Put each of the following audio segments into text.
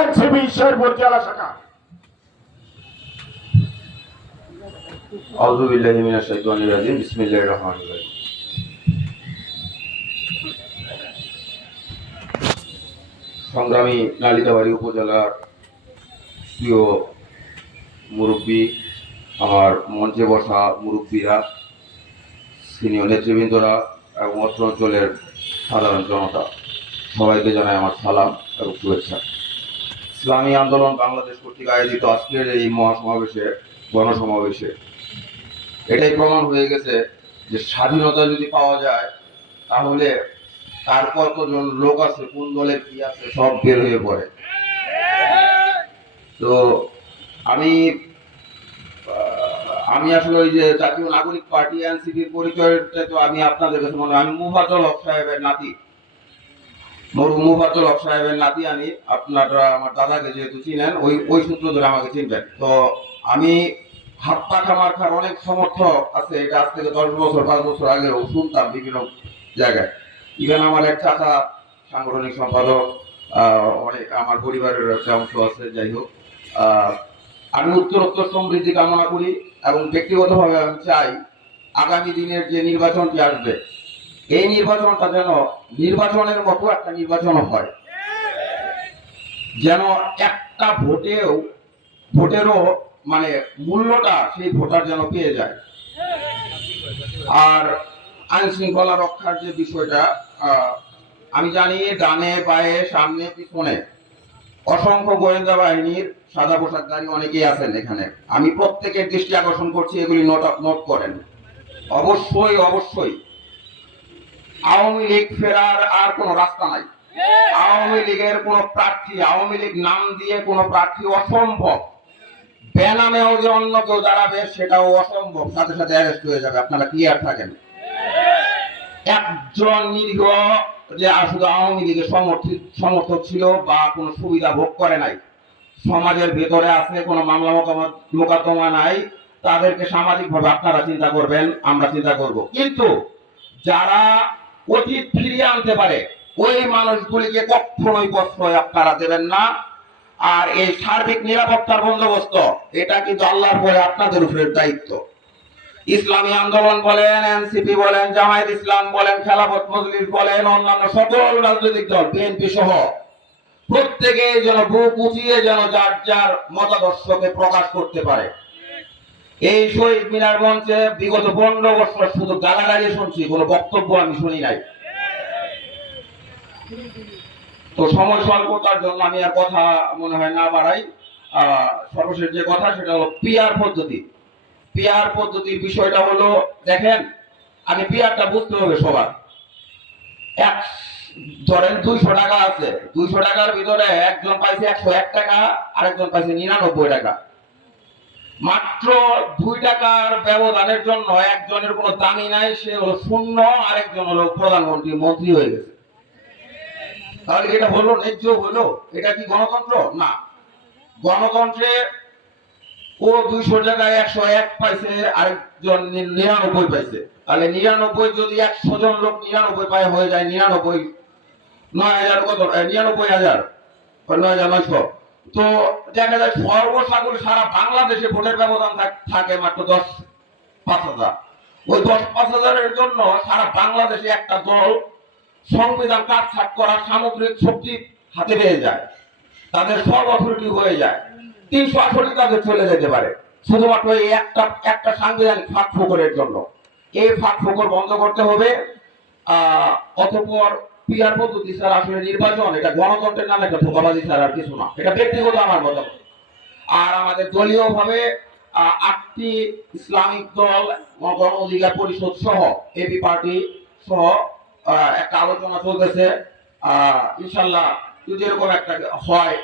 NCP Sherpur জেলা শাখা। আউযু বিল্লাহি মিনাশ শাইতানির রাজিম, বিসমিল্লাহির রহমানির রহিম। সংগ্রামী নালিতাবাড়ি উপজেলার প্রিয় মুরব্বী, আমার মঞ্চে বসা মুরব্বীরা, সিনিয়র নেতৃবৃন্দরা এবং অত্র অঞ্চলের সাধারণ জনতা, সবাইকে জানাই আমার সালাম এবং শুভেচ্ছা। ইসলামী আন্দোলন বাংলাদেশ কর্তৃক আয়োজিত আজকের এই মহাসমাবেশে, গণসমাবেশে। এটাই প্রমাণ হয়ে গেছে যে স্বাধীনতা যদি পাওয়া যায়, তাহলে তার কতজন লোক আছে, কোন দলের কি আছে, সব বের হয়ে পড়ে। তো আমি আমি আসলে ওই যে জাতীয় নাগরিক পার্টি, এনসিপির পরিচয়টা তো আমি আপনাদের কাছে মনে হয়, আমি মুফাজল হক সাহেবের নাতি। মুফাজল হক সাহেবের নাতি আমি, আপনারা আমার দাদাকে যেহেতু চিনেন, ওই ওই সূত্র ধরে আমাকে চিনবেন। তো আমি হাত পাখা মার্কার অনেক সমর্থক আছে, এটা আজ থেকে দশ বছর, পাঁচ বছর আগেও শুনতাম বিভিন্ন জায়গায়। ইভেন আমার এক চাচা সাংগঠনিক সম্পাদক অনেক আমার পরিবারের একটা অংশ আছে, যাই হোক। আমি উত্তরোত্তর সমৃদ্ধি কামনা করি এবং ব্যক্তিগতভাবে আমি চাই আগামী দিনের যে নির্বাচনটি আসবে এই নির্বাচনটা যেন নির্বাচনের মতো একটা নির্বাচন হয়। যেন একটা ভোটেও, ভোটেরও মানে মূল্যটা সেই ভোটার যেন পেয়ে যায়। আর আইন শৃঙ্খলা রক্ষার যে বিষয়টা আমি জানি ডানে, বায়ে, সামনে, পিছনে অসংখ্য গোয়েন্দা বাহিনীর সাদা পোশাকধারী অনেকেই আছেন এখানে। আমি প্রত্যেকের দৃষ্টি আকর্ষণ করছি, এগুলি নোট নোট করেন। অবশ্যই অবশ্যই। আওয়ামী লীগ ফেরার আর কোনো রাস্তা নাই। আওয়ামী লীগের কোন প্রার্থী আওয়ামী লীগ নাম দিয়ে কোন প্রার্থী অসম্ভব। বেনামেও যে অন্য কেউ দাঁড়াবে সেটাও অসম্ভব। সাথে সাথে অ্যারেস্ট হয়ে যাবে। আপনারা ক্লিয়ার থাকেন। একজন নিরীহ যে শুধু আওয়ামী লীগের সমর্থিত সমর্থক ছিল বা কোনো সুবিধা ভোগ করে নাই সমাজের ভেতরে আছে কোনো মামলা মোকদ্দমা নাই তাদেরকে সামাজিকভাবে আপনারা চিন্তা করবেন আমরা চিন্তা করব। কিন্তু যারা অতীত ফিরিয়ে আনতে পারে। ওই মানুষগুলিকে কখনোই প্রশ্রয় আপনারা দেবেন না। আর এই সার্বিক নিরাপত্তার বন্দোবস্ত, এটা কিন্তু আল্লাহর পরে আপনাদের উপরের দায়িত্ব। ইসলামী আন্দোলন বলেন, এনসিপি বলেন, জামায়াত ইসলাম বলেন, খেলাফত মজলিস বলেন, অন্যান্য সকল রাজনৈতিক দল, বিএনপি সহ, প্রত্যেকে যেন বুক উঁচিয়ে যেন যার যার মতাদর্শকে প্রকাশ করতে পারে। এই শহীদ মিনার মঞ্চে বিগত পনেরো বছর শুধু গালাগালি শুনছি, কোনো বক্তব্য আমি শুনি নাই। তো সময় স্বল্পতার জন্য আমি আর কথা মনে হয় না বাড়াই। সর্বশেষ যে কথা, সেটা হলো পিয়ার পদ্ধতি। পিআর পদ্ধতির বিষয়টা হলো, দেখেন আমি পিআরটা বুঝতে হবে সবার। এক, ধরেন দুইশো টাকা আছে। দুইশো টাকার ভিতরে একজন পাইছে একশো এক টাকা, আরেকজন পাইছে নিরানব্বই টাকা। মাত্র দুই টাকার ব্যবধানের জন্য একজনের কোনো দামি নাই, সে হলো শূন্য, আরেকজন হলো প্রধানমন্ত্রী, মন্ত্রী হয়ে গেছে। তাহলে এটা হলো, ন্যায্য হলো? এটা কি গণতন্ত্র? না। গণতন্ত্রে ও দুইশো জায়গায় একশো এক পাইছে, আরেকজন নিরানব্বই পাইছে। তাহলে নিরানব্বই যদি একশো জন লোক নিরানব্বই পায়, হয়ে যায় নিরানব্বই। নয় হাজার কত? নিরানব্বই হাজার। নয় হাজার নয়শো। তো দেখা যায় সর্বসাগর সারা বাংলাদেশে ভোটের ব্যবধান থাকে মাত্র দশ, পাঁচ হাজার। ওই দশ, পাঁচ হাজারের জন্য সারা বাংলাদেশে একটা দল সংবিধান কাটছাট করার সামগ্রিক শক্তি হাতে পেয়ে যায়। তাদের সব অথরিটি হয়ে যায়। তিনশো আঠারো তাদের চলে যেতে পারে। শুধুমাত্র এই একটা একটা সাংবিধানিক ফাঁক ফোকরের জন্য। এই ফাঁক ফোকর বন্ধ করতে হবে অতঃপর পিয়ার পদ্ধতি স্যার, আসলে নির্বাচন, এটা গণতন্ত্রের নামে একটা ধোকাবাজি স্যার, আর কিছু না। এটা ব্যক্তিগত আমার মত আর আমাদের দলীয় ভাবে আটটি ইসলামিক দল গণ অধিকার পরিষদ সহ এবি পার্টি সহ একটা আলোচনা চলতেছে। ইনশাল্লাহ যদি এরকম একটা হয়,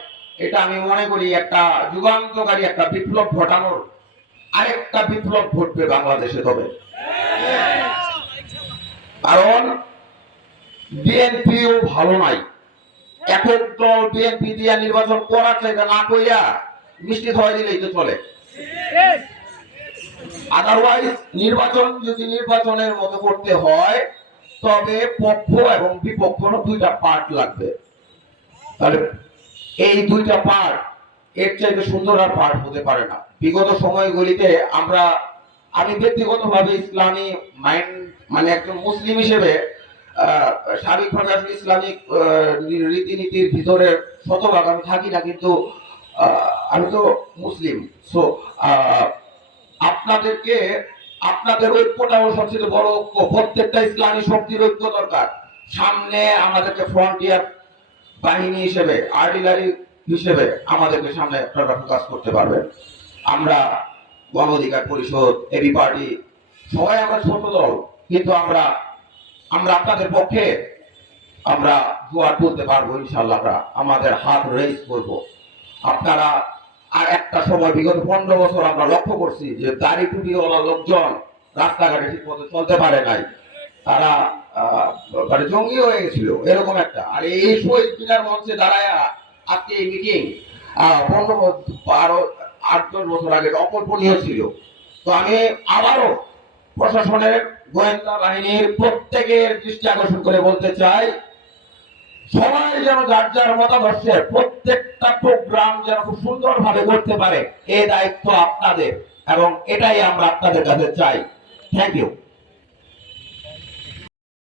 এটা আমি মনে করি একটা যুগান্তকারী একটা বিপ্লব ঘটানোর আরেকটা বিপ্লব ঘটবে বাংলাদেশে তবে। কারণ বিএনপিও ভালো নাই। একক দল বিএনপি দিয়া নির্বাচন করার চাইতে না কইরা মিষ্টি খাওয়াই দিলেই তো চলে। আদারওয়াইজ নির্বাচন যদি নির্বাচনের মতো করতে হয়, তবে পক্ষ এবং বিপক্ষ দুইটা পার্ট লাগবে। তাহলে এই দুইটা পার্ট এর চাইতে সুন্দর আর পার্ট হতে পারে না। বিগত সময়গুলিতে আমরা, আমি ব্যক্তিগতভাবে ইসলামী মাইন্ড মানে একজন মুসলিম হিসেবে সার্বিকভাবে আসলে ইসলামিক রীতিনীতির ভিতরে শতভাগ আমি থাকি না, কিন্তু আমি তো মুসলিম। সো আপনাদেরকে, আপনাদের ঐক্যটা হলো সবচেয়ে বড় ঐক্য। প্রত্যেকটা ইসলামী শক্তির ঐক্য দরকার। সামনে আমাদেরকে ফ্রন্টিয়ার বাহিনী হিসেবে আর্টিলারি হিসেবে আমাদেরকে সামনে আপনারা ফোকাস করতে পারবেন। আমরা গণ অধিকার পরিষদ, এবি পার্টি, সবাই আমরা ছোট দল, কিন্তু আমরা আমরা আপনাদের পক্ষে আমরা জোয়ার তুলতে পারব ইনশাল্লাহ আমাদের হাত রেস করব। আপনারা আর একটা সময়, বিগত পনেরো বছর আমরা লক্ষ্য করছি যে দাড়ি টুপিওয়ালা লোকজন রাস্তাঘাটে ঠিক মতো চলতে পারে নাই। তারা মানে জঙ্গি হয়ে গেছিল, এরকম একটা। আর এই শহীদ মিনার মঞ্চে দাঁড়ায় আজকে এই মিটিং পনেরো, বারো আট দশ বছর আগে অকল্পনীয় ছিল। তো আমি আবারও প্রশাসনের গোয়েন্দা বাহিনীর প্রত্যেকের দৃষ্টি আকর্ষণ করে বলতে চাই, সবাই যেন যার যার মতাদর্শে প্রত্যেকটা প্রোগ্রাম যেন খুব সুন্দরভাবে করতে পারে, এ দায়িত্ব আপনাদের এবং এটাই আমরা আপনাদের কাছে চাই। Thank you